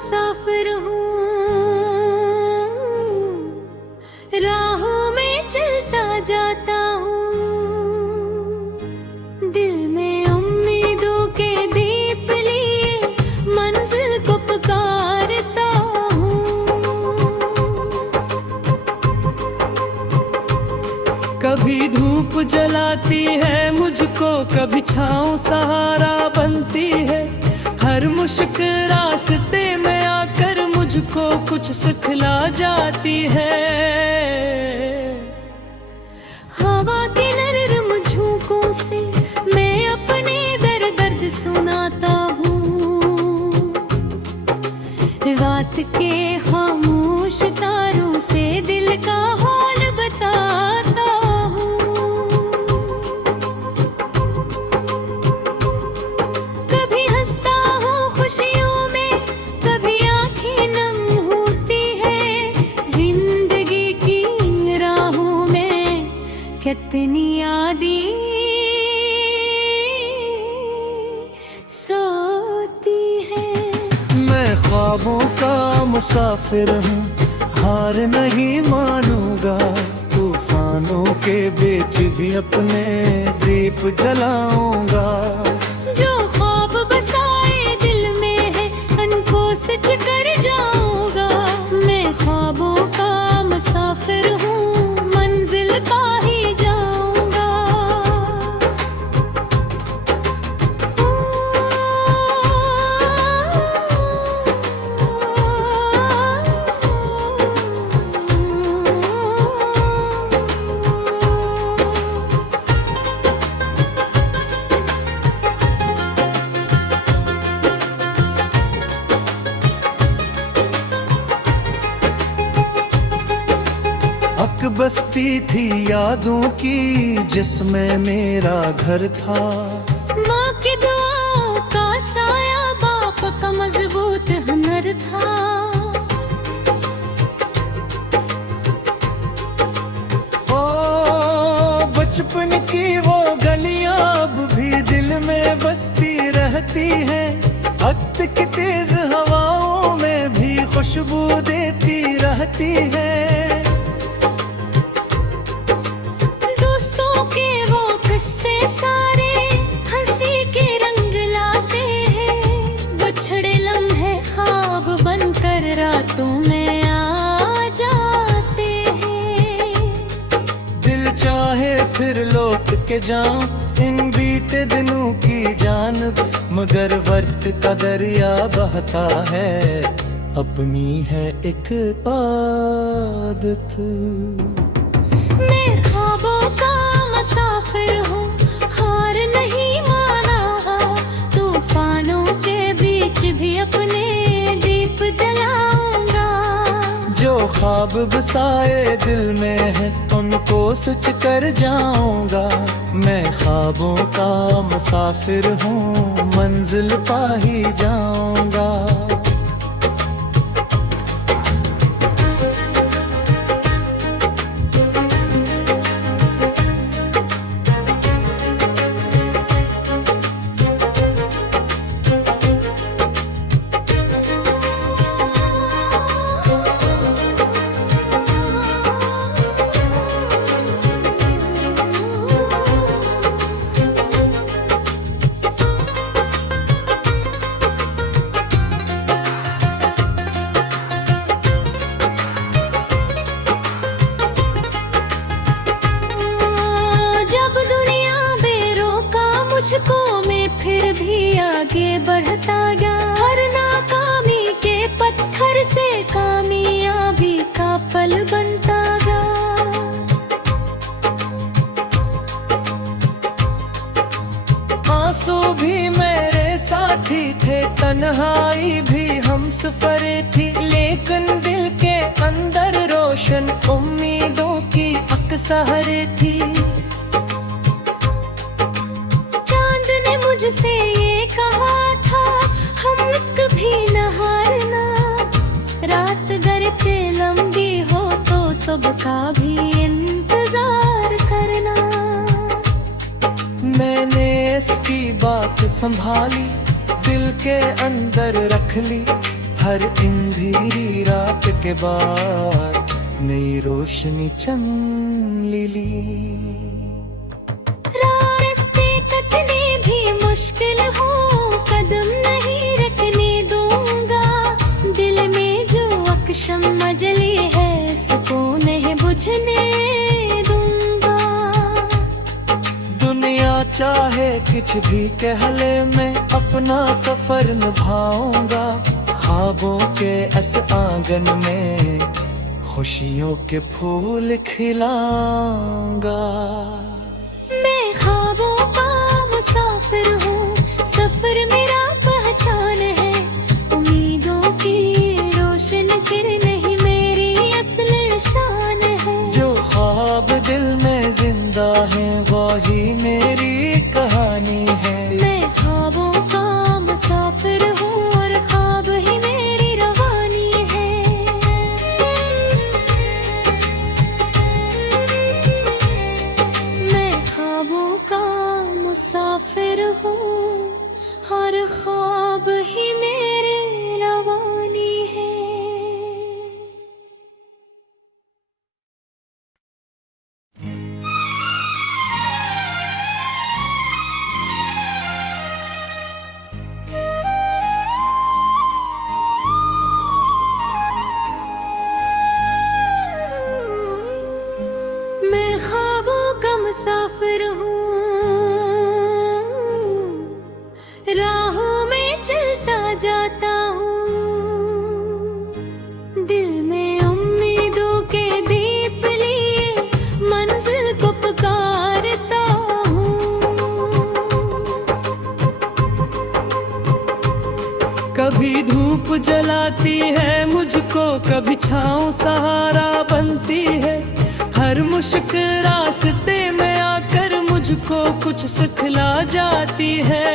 मुसाफिर हूँ, राहों में चलता जाता हूँ। दिल में उम्मीदों के दीप लिए मंजिल को पुकारता हूँ। कभी धूप जलाती है मुझको, कभी छाँव सहारा बनती है। हर मुश्किल रास्ते में आकर मुझको कुछ सिखला जाती है। हवा के नरम झोंकों से मैं अपने दर्द सुनाता हूँ। रात के खामोश तारों से दिल का हाल बताता हूँ। कभी हंसता हूँ खुशियों में, कभी आंखें नम होती है। जिंदगी की इन राहों में कितनी यादें सोती है। मैं ख्वाबों का मुसाफिर हूँ, हार नहीं मानूंगा। तूफानों के बीच भी अपने दीप जलाऊंगा। जो ख्वाब बसाए दिल में है उनको सच कर जाऊंगा। मैं ख्वाबों का मुसाफिर हूँ, मंजिल पा ही जाऊंगा। अक बस्ती थी यादों की जिसमें मेरा घर था। माँ की दुआओं का साया, बाप का मजबूत हुनर था। ओ बचपन की वो गलियां अब भी दिल में बसती रहती हैं। वक्त की तेज हवाओं में भी खुशबू देती रहती है। दोस्तों के वो किस्से सारे हंसी के रंग लाते हैं। बिछड़े लम्हे ख्वाब बनकर रातों में आ जाते हैं। दिल चाहे फिर लौट के जाऊं इन बीते दिनों की जानब, मगर वक्त का दरिया बहता है। अपनी है एक आदत। मैं ख्वाबों का मुसाफिर हूँ, हार नहीं माना। तूफानों के बीच भी अपने दीप जलाऊंगा। जो ख्वाब बसाए दिल में है उनको सच कर जाऊंगा। मैं ख्वाबों का मुसाफिर हूँ, मंजिल पा ही जाऊंगा। मुझको मैं फिर भी आगे बढ़ता गया। हर नाकामी के पत्थर से कामयाबी का पल बनता गया। आंसू भी मेरे साथी थे, तन्हाई भी हमसफर थी। लेकिन दिल के अंदर रोशन उम्मीदों की अक्सर थी। मुझसे ये कहा था हम कभी न हारना। रात गरचे लंबी हो तो सुबह का भी इंतजार करना। मैंने इसकी बात संभाली, दिल के अंदर रख ली। हर अंधेरी रात के बाद नई रोशनी चमन ली। रास्ते कटने भी मुश्किल हो, कदम नहीं रखने दूंगा। दिल में जो अकशम मजली है, सुकून नहीं बुझने दूंगा। दुनिया चाहे कुछ भी कह ले, मैं अपना सफर निभाऊंगा। ख्वाबों के इस आंगन में खुशियों के फूल खिलाऊंगा। मैं ख्वाबों का मुसाफिर हूँ, सफर मेरा पहचान है। उम्मीदों की रोशन किरण ही मेरी असल शान है। जो ख्वाब दिल में जिंदा है, वही मेरी कहानी है। मैं ख्वाबों का मुसाफिर हूँ और ख्वाब ही मेरी रवानी है। मैं ख्वाबों का मुसाफिर हूँ और ख्वाब ही मेरी रवानी है। मैं ख्वाबों का मुसाफिर हूँ, राहों में चलता जाता हूँ। दिल में उम्मीदों के दीप लिए मंजिल को पुकारता हूँ। कभी धूप जलाती है मुझको, कभी छाँव सहारा बनती है। हर मुश्किल रास्ते में आकर मुझको कुछ सिखला जाती है।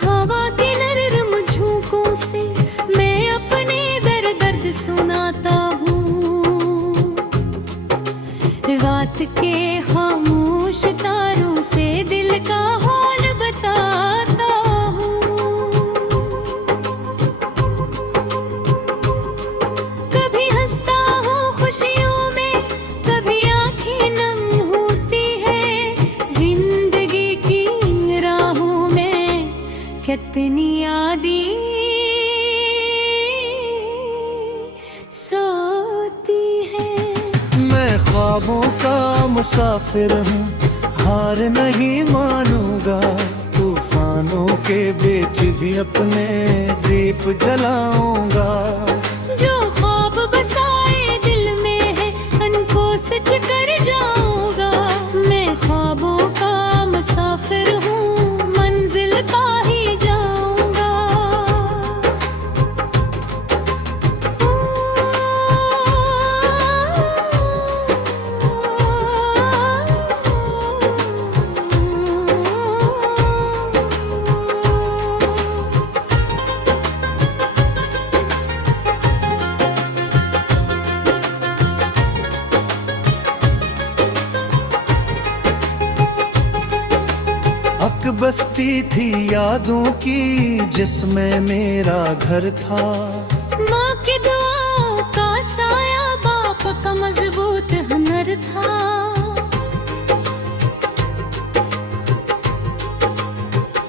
हवा के नरम झोंकों से मैं अपने दर्द सुनाता हूँ। रात के खामोश तारों से दिल का हाल बताता हूँ। कभी हंसता हूँ खुशियों में, कभी आंखें नम होती है। जिंदगी की इन राहों में कितनी यादें सोती है। मैं ख्वाबों का मुसाफिर हूँ, हार नहीं मानूंगा। तूफानों के बीच भी अपने दीप जलाऊंगा। जो ख्वाब बसाए दिल में है, उनको सच कर जाऊंगा। मैं ख्वाबों का मुसाफिर हूँ, मंजिल पा ही जाऊंगा। बस्ती थी यादों की, जिसमें मेरा घर था। माँ की दुआओं का साया, बाप का मजबूत हुनर था।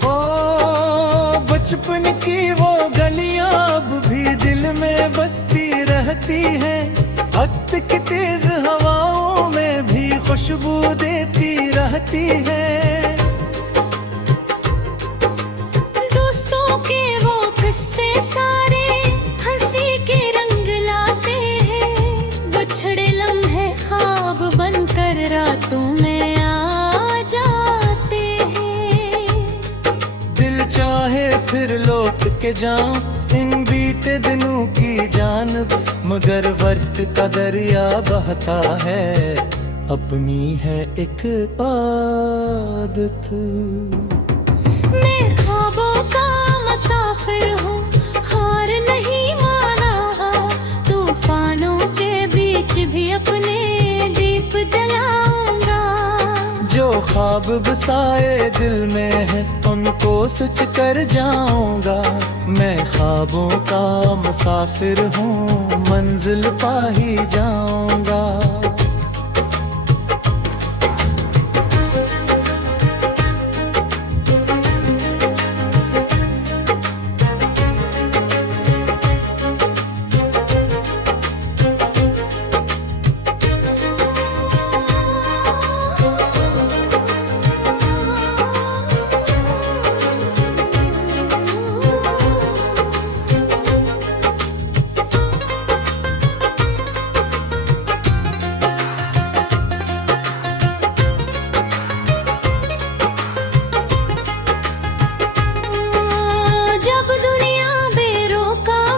ओ बचपन की वो गलियां अब भी दिल में बसती रहती हैं। वक्त की तेज हवाओं में भी खुशबू देती रहती है। दोस्तों के वो किस्से सारे हंसी के रंग लाते हैं। बिछड़े लम्हे ख्वाब बनकर रातों में आ जाते हैं। दिल चाहे फिर लौट के जाऊं इन बीते दिनों की जानब, मगर वक्त का दरिया बहता है, अपनी है एक आदत। मैं ख्वाबों का मुसाफिर हूँ, हार नहीं माना। तूफानों के बीच भी अपने दीप जलाऊंगा। जो ख्वाब बसाए दिल में है उनको सच कर जाऊंगा। मैं ख्वाबों का मुसाफिर हूँ, मंजिल पा ही जाऊंगा।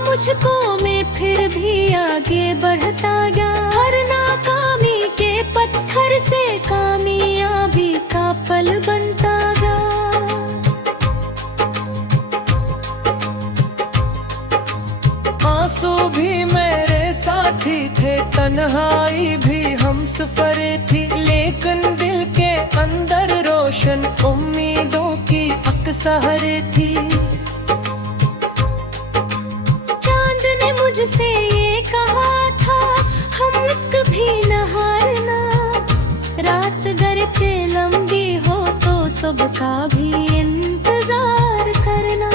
मुझको मैं फिर भी आगे बढ़ता गया। हर नाकामी के पत्थर से कामयाबी का पल बनता गया। आंसू भी मेरे साथी थे, तन्हाई भी हम सफरे थी, लेकिन दिल के अंदर रोशन उम्मीदों की अक्सर थी। मुझसे ये कहा था हम कभी न हारना, रात गरचे लंबी हो तो सुबह का भी इंतजार करना।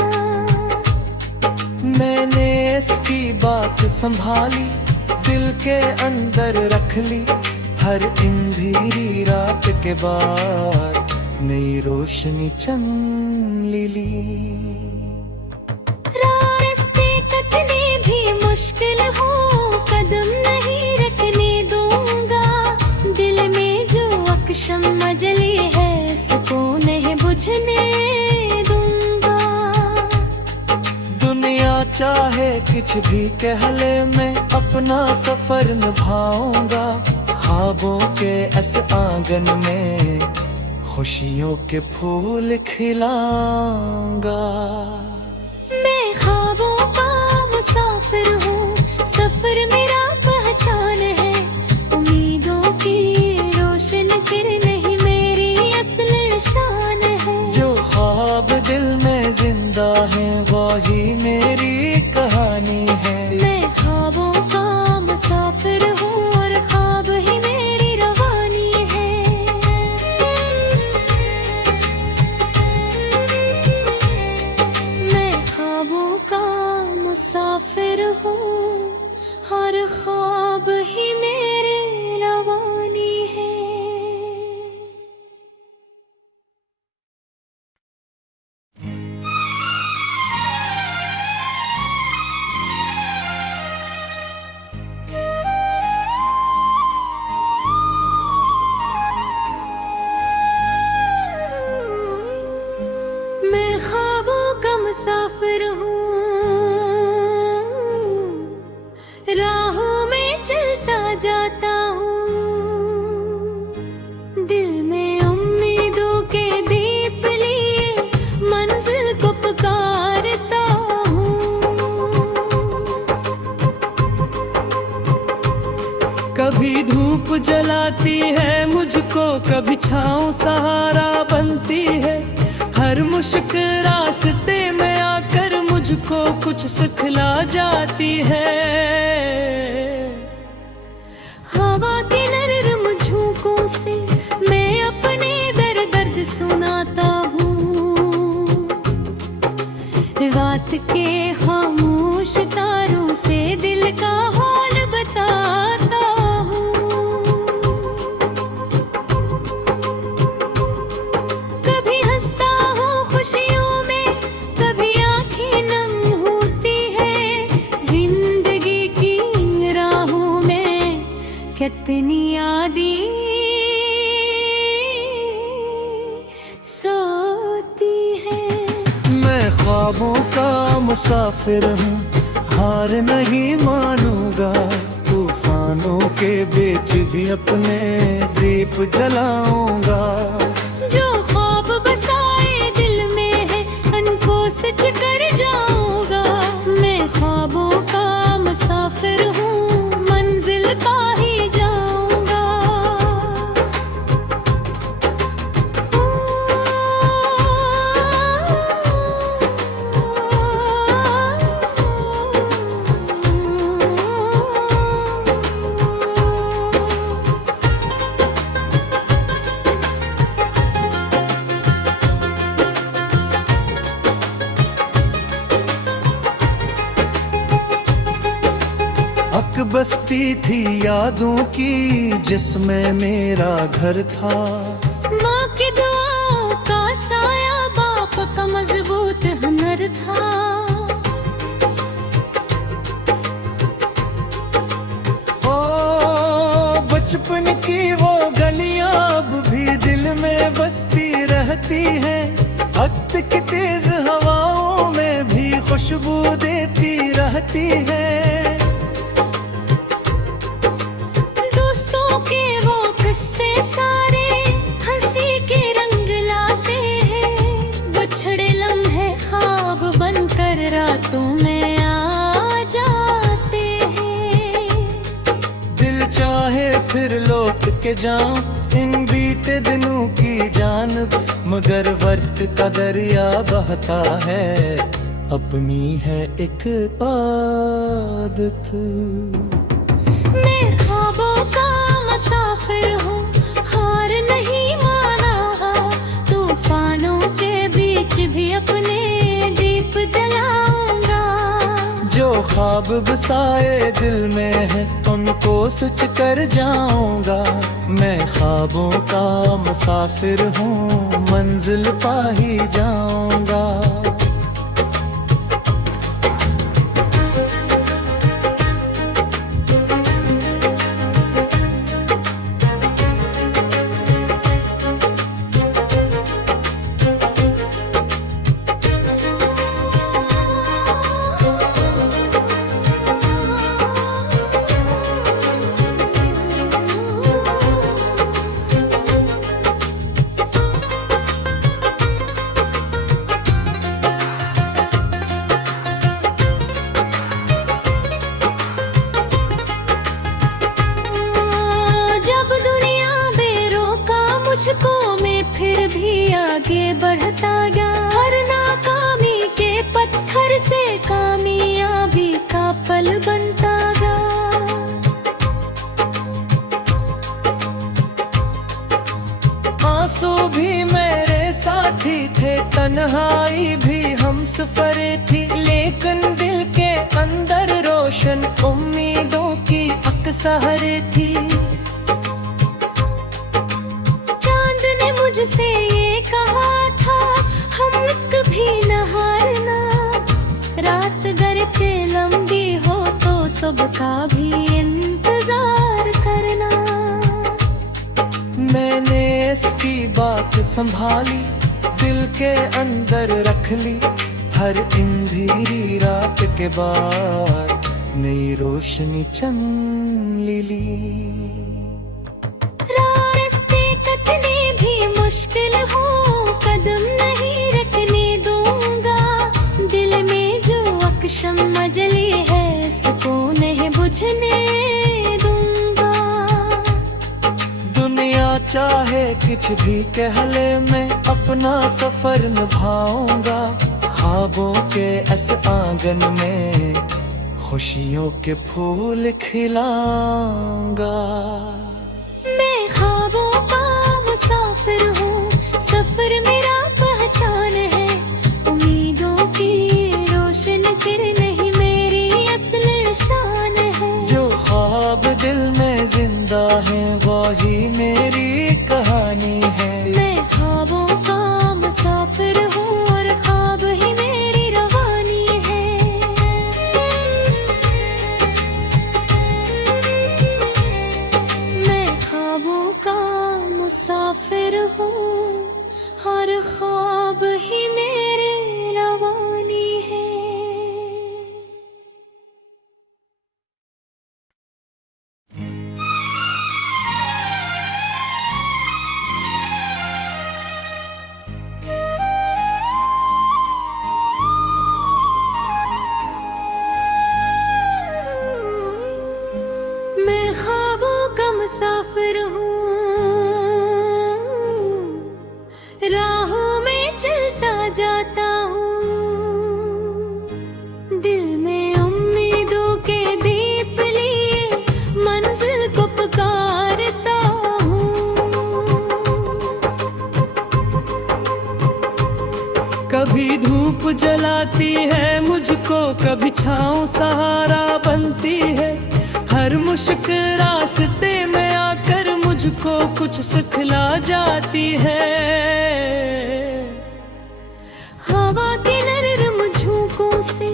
मैंने इसकी बात संभाली, दिल के अंदर रख ली। हर अंधेरी रात के बाद नई रोशनी चमक ली। मुश्किल हो कदम नहीं रखने दूंगा, दिल में जो अकशम मजली है सुकून नहीं बुझने दूंगा। दुनिया चाहे कुछ भी कह ले, मैं अपना सफर निभाऊंगा। ख्वाबों के इस आंगन में खुशियों के फूल खिलाऊंगा। मैं ख्वाबों का मुसाफिर हूँ, सफर मेरा पहचान है। उम्मीदों की रोशन किरण ही मेरी असल शान है। जो ख्वाब दिल में जिंदा है वही मेरी कहानी है। मैं ख्वाबों का मुसाफिर हूँ और ख्वाब ही मेरी रवानी है। मैं ख्वाबों का मुसाफिर हूँ और ख्वाब ही मेरे रवानी है। मैं ख्वाबों का मुसाफिर हूँ, राहों में चलता जाता हूँ। दिल में उम्मीदों के दीप लिए मंजिल को पुकारता हूँ। कभी धूप जलाती है मुझको, कभी छाँव सहारा बनती है। हर मुश्किल रास्ते में आकर मुझको कुछ सिखला जाती है। हवा के नरम झोंकों से मैं अपने दर्द सुनाता हूँ। रात के खामोश तारों से दिल का हाल बताता हूँ। कभी हंसता हूँ खुशियों में, कभी आंखें नम होती है। जिंदगी की राहों में कितनी यादें सोती है। मैं ख्वाबों का मुसाफिर हूँ, हार नहीं मानूंगा। तूफानों के बीच भी अपने दीप जलाऊंगा। जो ख्वाब बसाए दिल में है उनको सच कर जाऊंगा। मैं ख्वाबों का मुसाफिर हूँ, मंजिल पा ही जाऊंगा। एक बस्ती थी यादों की जिसमें मेरा घर था। माँ की दुआओं का साया, बाप का मजबूत हुनर था। ओ बचपन की वो गलियां अब भी दिल में बसती रहती हैं। वक्त की तेज हवाओं में भी खुशबू देती रहती है। दोस्तों के वो किस्से सारे हंसी के रंग लाते हैं। बिछड़े लम्हे ख्वाब बनकर रातों में आ जाते हैं। दिल चाहे फिर लौट के जाऊं इन बीते दिनों की जानब, मगर वक्त का दरिया बहता है, अपनी है एक आदत। मैं ख्वाबों का मुसाफिर हूँ, हार नहीं माना। तूफानों के बीच भी अपने दीप जलाऊंगा। जो ख्वाब बसाए दिल में है उनको सच कर जाऊंगा। मैं ख्वाबों का मुसाफिर हूँ, मंजिल पा ही जाऊंगा। मुझको मैं फिर भी आगे बढ़ता गया। हर नाकामी के पत्थर से कामयाबी का पल बनता गया। आंसू भी मेरे साथी थे, तन्हाई भी हमसफर थी, लेकिन दिल के अंदर रोशन उम्मीदों की अक्सर थी। मुझसे ये कहा था हम कभी न हारना। रात गरचे लंबी हो तो सुबह का भी इंतजार करना। मैंने इसकी बात संभाली, दिल के अंदर रख ली। हर अंधेरी रात के बाद नई रोशनी चमन ली। मुश्किल हो कदम नहीं रखने दूंगा। दिल में जो अकशम मजली है इसको नहीं बुझने दूंगा। दुनिया चाहे कुछ भी कह ले, मैं अपना सफर निभाऊंगा। ख्वाबों के इस आंगन में खुशियों के फूल खिलाऊंगा। मैं ख्वाबों का मुसाफिर हूँ, सफर मेरा पहचान है। उम्मीदों की रोशन किरण ही मेरी असल शान है। जो ख्वाब दिल में जिंदा है वही मेरी कहानी है। मैं ख्वाबों का मुसाफिर हूँ और ख्वाब ही मेरी रवानी है। मैं ख्वाबों का मुसाफिर हूँ और ख्वाब ही मेरे रवानी है। मैं ख्वाबों का मुसाफिर हूँ, राहों में चलता जाता हूँ। दिल में उम्मीदों के दीप लिए मंजिल को पुकारता हूँ। कभी धूप जलाती है मुझको, कभी छाँव सहारा बनती है। हर मुश्किल रास्ते में आकर मुझको कुछ सिखला जाती है। हवा के नरम झोंकों से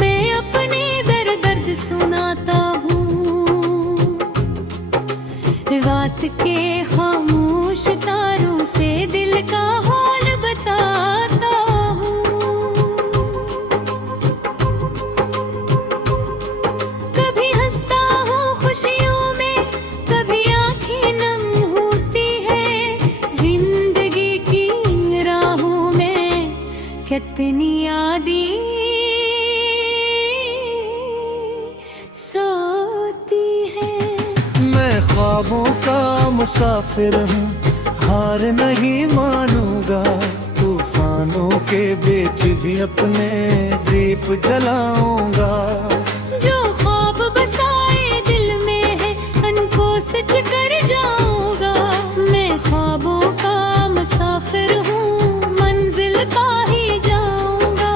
मैं अपने दर्द सुनाता हूँ। रात के खामोश तारों से दिल का हाल बताता हूँ। कभी हंसता हूँ खुशियों में, कभी आंखें नम होती है। जिंदगी की इन राहों में कितनी यादें सोती है। मैं ख्वाबों का मुसाफिर हूँ, हार नहीं मानूंगा। तूफानों के बीच भी अपने दीप जलाऊंगा। जो ख्वाब बसाए दिल में है उनको सच कर जाऊंगा। मैं ख्वाबों का मुसाफिर हूँ, मंजिल पा ही जाऊंगा।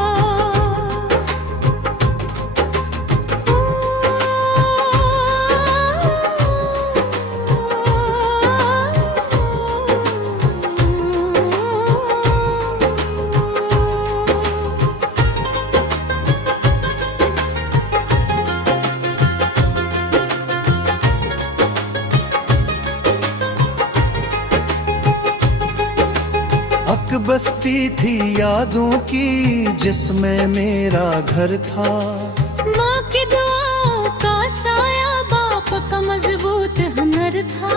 अक बस्ती थी यादों की जिसमें मेरा घर था। माँ की दुआओं का साया, बाप का मजबूत हुनर था।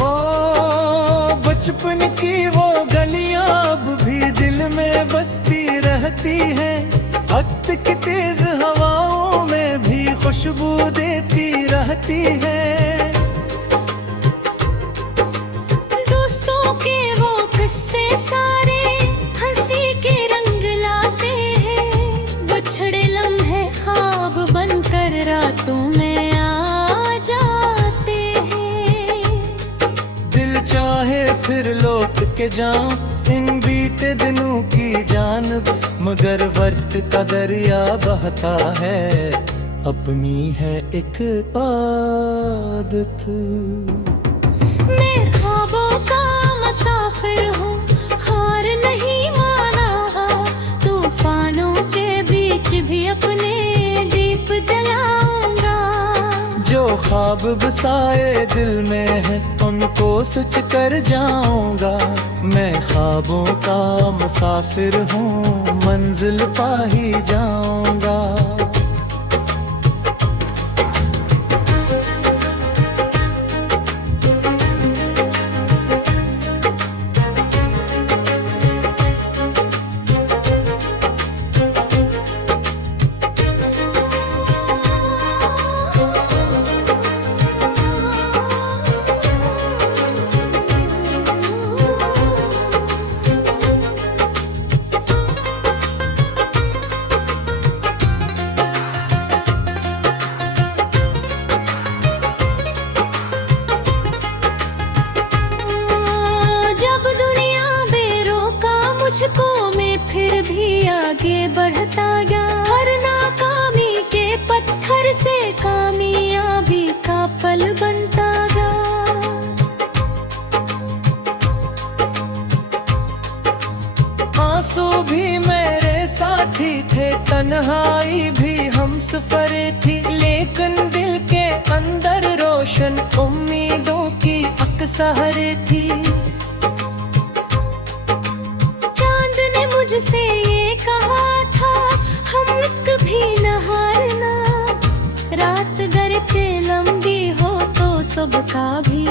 ओ बचपन की वो गलियां अब भी दिल में बसती रहती है। वक्त की तेज हवाओं में भी खुशबू देती रहती है। दोस्तों के वो किस्से सारे हंसी के रंग लाते हैं। बिछड़े लम्हे ख्वाब बनकर रातों में आ जाते हैं। दिल चाहे फिर लौट के जाऊं इन बीते दिनों की जानब, मगर वक्त का दरिया बहता है। अपनी है एक आदत। मैं ख्वाबों का मुसाफिर हूँ, हार नहीं माना। तूफानों के बीच भी अपने दीप जलाऊंगा। जो ख्वाब बसाए दिल में है उनको सच कर जाऊंगा। मैं ख्वाबों का मुसाफिर हूँ, मंजिल पा ही जाऊंगा। मुझको मैं फिर भी आगे बढ़ता गया। हर नाकामी के पत्थर से कामयाबी का पल बनता गया। आंसू भी मेरे साथी थे, तन्हाई भी हमसफर थी। लेकिन दिल के अंदर रोशन उम्मीदों की अक्सर थी। मुझसे ये कहा था हम कभी न हारना। रात गरचे लंबी हो तो सुबह का भी